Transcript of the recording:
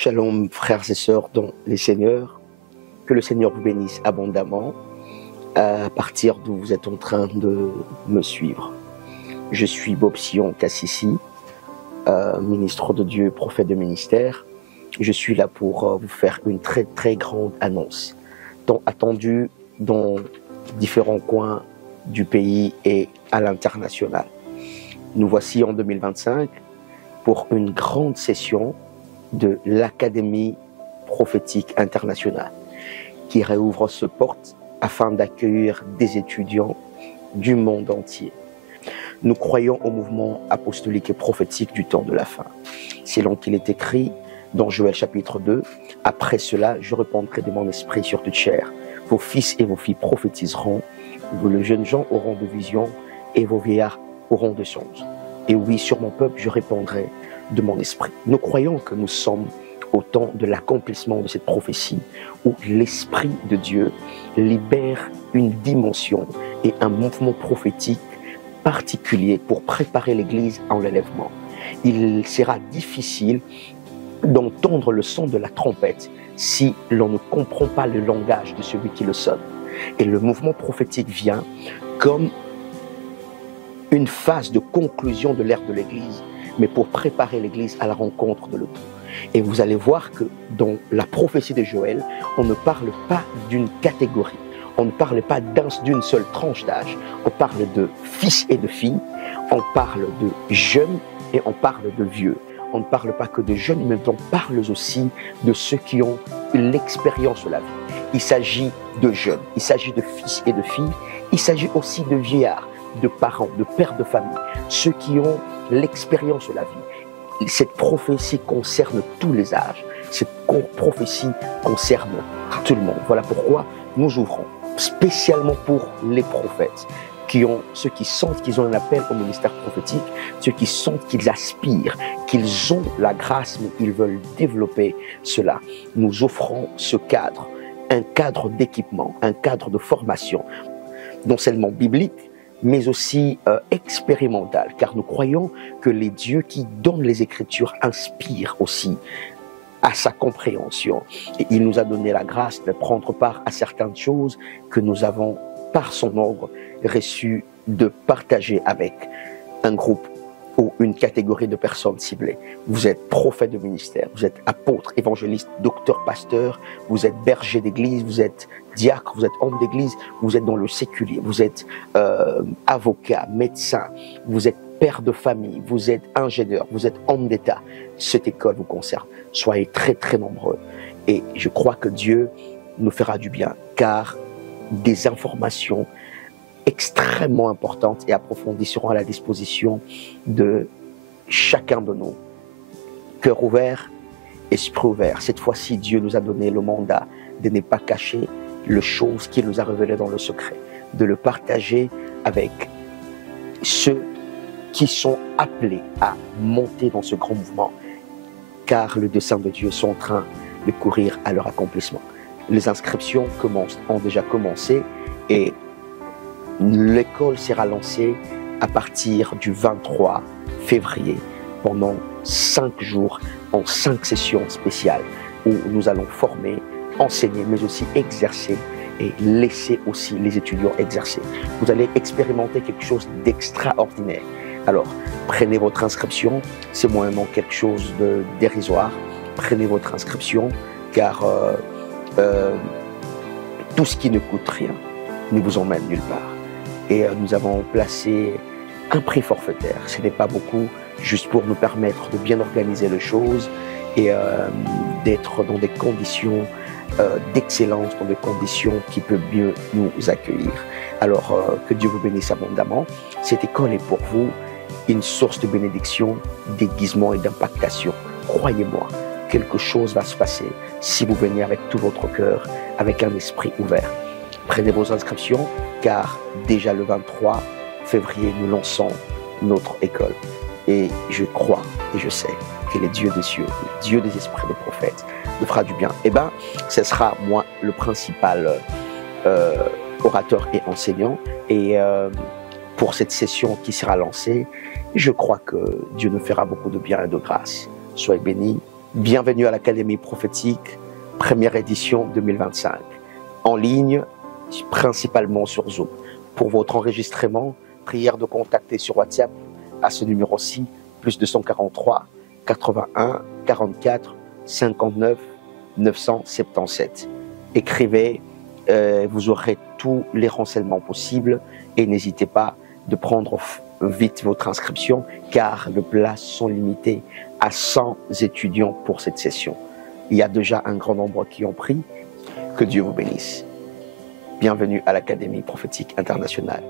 Shalom, frères et sœurs dans les Seigneurs. Que le Seigneur vous bénisse abondamment à partir d'où vous êtes en train de me suivre. Je suis Bob Sion Kassisi, ministre de Dieu, prophète de ministère. Je suis là pour vous faire une très très grande annonce, tant attendue dans différents coins du pays et à l'international. Nous voici en 2025 pour une grande session de l'Académie prophétique internationale qui réouvre ses portes afin d'accueillir des étudiants du monde entier. Nous croyons au mouvement apostolique et prophétique du temps de la fin. Selon qu'il est écrit dans Joël chapitre 2, « Après cela, je répandrai de mon esprit sur toute chair. Vos fils et vos filles prophétiseront, vos jeunes gens auront de visions et vos vieillards auront de songes. Et oui, sur mon peuple, je répandrai de mon esprit. » Nous croyons que nous sommes au temps de l'accomplissement de cette prophétie où l'Esprit de Dieu libère une dimension et un mouvement prophétique particulier pour préparer l'Église en l'enlèvement. Il sera difficile d'entendre le son de la trompette si l'on ne comprend pas le langage de celui qui le sonne. Et le mouvement prophétique vient comme une phase de conclusion de l'ère de l'Église, mais pour préparer l'Église à la rencontre de l'autre. Et vous allez voir que dans la prophétie de Joël, on ne parle pas d'une catégorie, on ne parle pas d'une seule tranche d'âge, on parle de fils et de filles, on parle de jeunes et on parle de vieux. On ne parle pas que de jeunes, mais on parle aussi de ceux qui ont l'expérience de la vie. Il s'agit de jeunes, il s'agit de fils et de filles, il s'agit aussi de vieillards, de parents, de pères de famille, ceux qui ont l'expérience de la vie. Cette prophétie concerne tous les âges, cette prophétie concerne tout le monde. Voilà pourquoi nous ouvrons spécialement pour les prophètes, ceux qui sentent qu'ils ont un appel au ministère prophétique, ceux qui sentent qu'ils aspirent, qu'ils ont la grâce, mais ils veulent développer cela. Nous offrons ce cadre, un cadre d'équipement, un cadre de formation, non seulement biblique, mais aussi expérimental, car nous croyons que les dieux qui donnent les Écritures inspirent aussi à sa compréhension. Et il nous a donné la grâce de prendre part à certaines choses que nous avons, par son ordre, reçu de partager avec un groupe ou une catégorie de personnes ciblées. Vous êtes prophète de ministère, vous êtes apôtre, évangéliste, docteur, pasteur, vous êtes berger d'église, vous êtes diacre, vous êtes homme d'église, vous êtes dans le séculier, vous êtes avocat, médecin, vous êtes père de famille, vous êtes ingénieur, vous êtes homme d'État. Cette école vous concerne. Soyez très très nombreux. Et je crois que Dieu nous fera du bien, car des informations extrêmement importantes et approfondies seront à la disposition de chacun de nous. Cœur ouvert, esprit ouvert. Cette fois-ci, Dieu nous a donné le mandat de ne pas cacher les choses qu'il nous a révélées dans le secret, de le partager avec ceux qui sont appelés à monter dans ce grand mouvement, car les desseins de Dieu sont en train de courir à leur accomplissement. Les inscriptions ont déjà commencé et l'école sera lancée à partir du 23 février pendant 5 jours en 5 sessions spéciales où nous allons former, enseigner, mais aussi exercer et laisser aussi les étudiants exercer. Vous allez expérimenter quelque chose d'extraordinaire. Alors, prenez votre inscription, c'est moyennement quelque chose de dérisoire. Prenez votre inscription, car tout ce qui ne coûte rien ne vous emmène nulle part. Et nous avons placé un prix forfaitaire. Ce n'est pas beaucoup, juste pour nous permettre de bien organiser les choses et d'être dans des conditions d'excellence, dans des conditions qui peuvent mieux nous accueillir. Alors, que Dieu vous bénisse abondamment. Cette école est pour vous une source de bénédiction, d'aiguisement et d'impactation. Croyez-moi, quelque chose va se passer si vous venez avec tout votre cœur, avec un esprit ouvert. Prenez vos inscriptions, car déjà le 23 février, nous lançons notre école. Et je crois et je sais que les dieux des cieux, le Dieu des esprits des prophètes, nous fera du bien. Eh bien, ce sera moi le principal orateur et enseignant. Et pour cette session qui sera lancée, je crois que Dieu nous fera beaucoup de bien et de grâce. Soyez bénis Bienvenue à l'Académie prophétique, première édition 2025, en ligne, principalement sur Zoom. Pour votre enregistrement, prière de contacter sur WhatsApp à ce numéro-ci, plus 243 81 44 59 977. Écrivez, vous aurez tous les renseignements possibles et n'hésitez pas de prendre vite votre inscription car les places sont limitées à 100 étudiants pour cette session. Il y a déjà un grand nombre qui ont pris. Que Dieu vous bénisse. Bienvenue à l'Académie prophétique internationale.